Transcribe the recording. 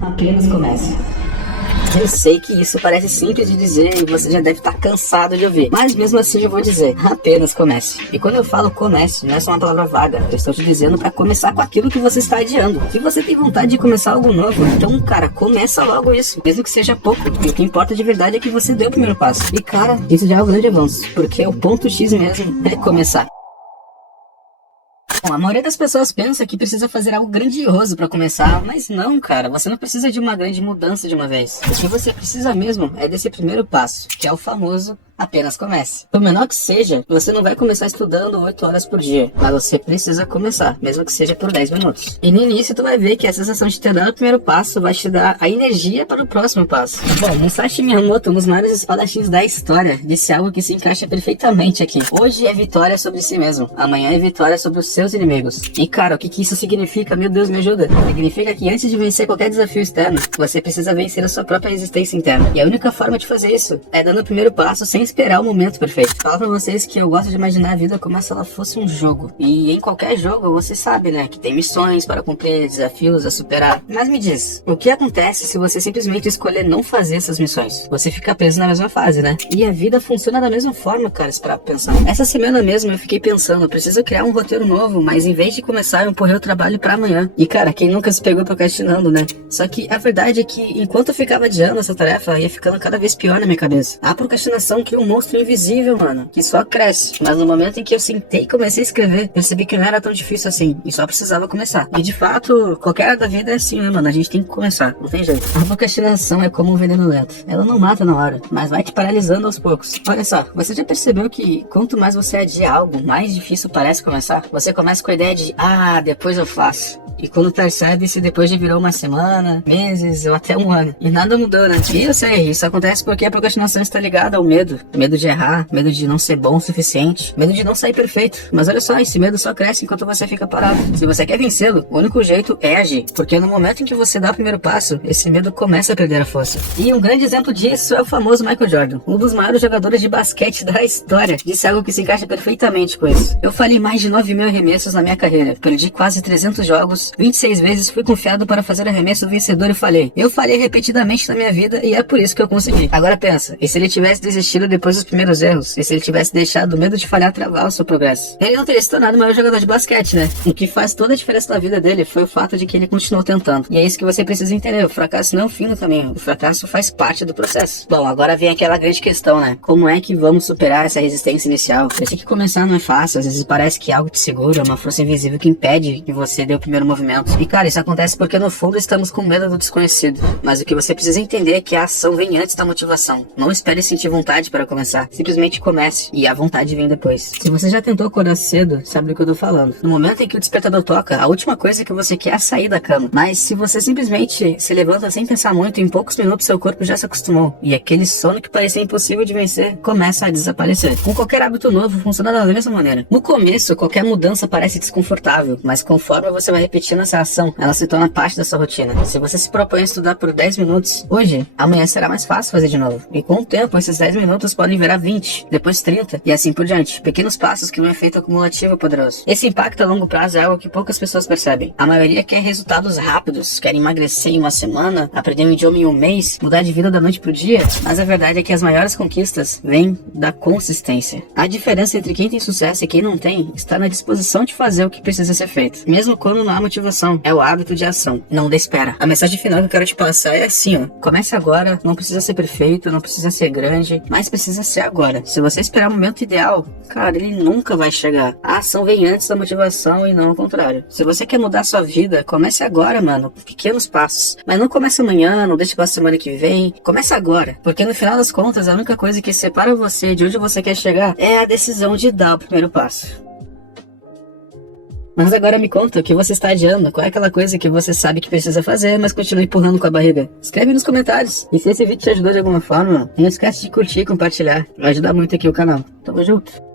Apenas comece. Eu sei que isso parece simples de dizer e você já deve estar cansado de ouvir, mas mesmo assim eu vou dizer, apenas comece. E quando eu falo comece, não é só uma palavra vaga, eu estou te dizendo para começar com aquilo que você está adiando. Se você tem vontade de começar algo novo, então cara, começa logo isso, mesmo que seja pouco. E o que importa de verdade é que você deu o primeiro passo. E cara, isso já é um grande avanço, porque o ponto X mesmo é começar. Bom, a maioria das pessoas pensa que precisa fazer algo grandioso para começar, mas não, cara, você não precisa de uma grande mudança de uma vez. O que você precisa mesmo é desse primeiro passo, que é o famoso apenas comece. Por menor que seja, você não vai começar estudando 8 horas por dia, mas você precisa começar, mesmo que seja por 10 minutos. E no início tu vai ver que a sensação de ter dado o primeiro passo vai te dar a energia para o próximo passo. Bom, Musashi Miyamoto, um dos maiores espadachins da história, disse algo que se encaixa perfeitamente aqui. Hoje é vitória sobre si mesmo, amanhã é vitória sobre os seus inimigos. E cara, o que isso significa? Meu Deus, me ajuda. Significa que antes de vencer qualquer desafio externo, você precisa vencer a sua própria resistência interna. E a única forma de fazer isso é dando o primeiro passo sem esperar o momento perfeito. Falo pra vocês que eu gosto de imaginar a vida como se ela fosse um jogo. E em qualquer jogo, você sabe, né, que tem missões para cumprir, desafios a superar. Mas me diz, o que acontece se você simplesmente escolher não fazer essas missões? Você fica preso na mesma fase, né? E a vida funciona da mesma forma, cara, se parar pra pensar. Essa semana mesmo eu fiquei pensando, eu preciso criar um roteiro novo, mas em vez de começar, eu empurrei o trabalho pra amanhã. E cara, quem nunca se pegou procrastinando, né? Só que a verdade é que enquanto eu ficava adiando essa tarefa, ia ficando cada vez pior na minha cabeça. A procrastinação cria um monstro invisível, mano, que só cresce. Mas no momento em que eu sentei e comecei a escrever, percebi que não era tão difícil assim, e só precisava começar. E de fato, qualquer área da vida é assim, né, mano? A gente tem que começar, não tem jeito. A procrastinação é como um veneno lento. Ela não mata na hora, mas vai te paralisando aos poucos. Olha só, você já percebeu que quanto mais você adia algo, mais difícil parece começar? Você começa com a ideia de, depois eu faço. E quando percebe, se depois já virou uma semana, meses ou até um ano. E nada mudou, né? E eu sei, isso acontece porque a procrastinação está ligada ao medo. Medo de errar, medo de não ser bom o suficiente, medo de não sair perfeito. Mas olha só, esse medo só cresce enquanto você fica parado. Se você quer vencê-lo, o único jeito é agir. Porque no momento em que você dá o primeiro passo, esse medo começa a perder a força. E um grande exemplo disso é o famoso Michael Jordan, um dos maiores jogadores de basquete da história. Disse algo que se encaixa perfeitamente com isso. Eu falei mais de 9.000 arremessos na minha carreira. Perdi quase 300 jogos, 26 vezes fui confiado para fazer arremesso vencedor e falhei. Eu falhei repetidamente na minha vida e é por isso que eu consegui. Agora pensa, e se ele tivesse desistido depois dos primeiros erros? E se ele tivesse deixado o medo de falhar travar o seu progresso? Ele não teria se tornado o maior jogador de basquete, né? O que faz toda a diferença na vida dele foi o fato de que ele continuou tentando. E é isso que você precisa entender, o fracasso não é o fim do caminho, o fracasso faz parte do processo. Bom, agora vem aquela grande questão, né? Como é que vamos superar essa resistência inicial? Eu sei que começar não é fácil, às vezes parece que algo te segura, uma força invisível que impede que você dê o primeiro movimento. E cara, isso acontece porque no fundo estamos com medo do desconhecido. Mas o que você precisa entender é que a ação vem antes da motivação. Não espere sentir vontade para começar. Simplesmente comece e a vontade vem depois. Se você já tentou acordar cedo, sabe do que eu tô falando. No momento em que o despertador toca, a última coisa que você quer é sair da cama. Mas se você simplesmente se levanta sem pensar muito, em poucos minutos seu corpo já se acostumou. E aquele sono que parecia impossível de vencer começa a desaparecer. Com qualquer hábito novo, funciona da mesma maneira. No começo, qualquer mudança parece desconfortável, mas conforme você vai repetindo essa ação, ela se torna parte da sua rotina. Se você se propõe a estudar por 10 minutos hoje, amanhã será mais fácil fazer de novo. E com o tempo, esses 10 minutos podem virar 20, depois 30 e assim por diante. Pequenos passos que um efeito acumulativo poderoso. Esse impacto a longo prazo é algo que poucas pessoas percebem. A maioria quer resultados rápidos, quer emagrecer em uma semana, aprender um idioma em um mês, mudar de vida da noite pro dia. Mas a verdade é que as maiores conquistas vêm da consistência. A diferença entre quem tem sucesso e quem não tem está na disposição de fazer o que precisa ser feito. Mesmo quando não há motivação, é o hábito de ação, não da espera. A mensagem final que eu quero te passar é assim, ó. Comece agora, não precisa ser perfeito, não precisa ser grande, mas precisa ser agora. Se você esperar o momento ideal, cara, ele nunca vai chegar. A ação vem antes da motivação e não ao contrário. Se você quer mudar a sua vida, comece agora, mano, com pequenos passos. Mas não comece amanhã, não deixe para a semana que vem. Comece agora, porque no final das contas, a única coisa que separa você de onde você quer chegar é a decisão de dar o primeiro passo. Mas agora me conta o que você está adiando, qual é aquela coisa que você sabe que precisa fazer, mas continua empurrando com a barriga. Escreve nos comentários. E se esse vídeo te ajudou de alguma forma, não esquece de curtir e compartilhar. Vai ajudar muito aqui o canal. Tamo junto.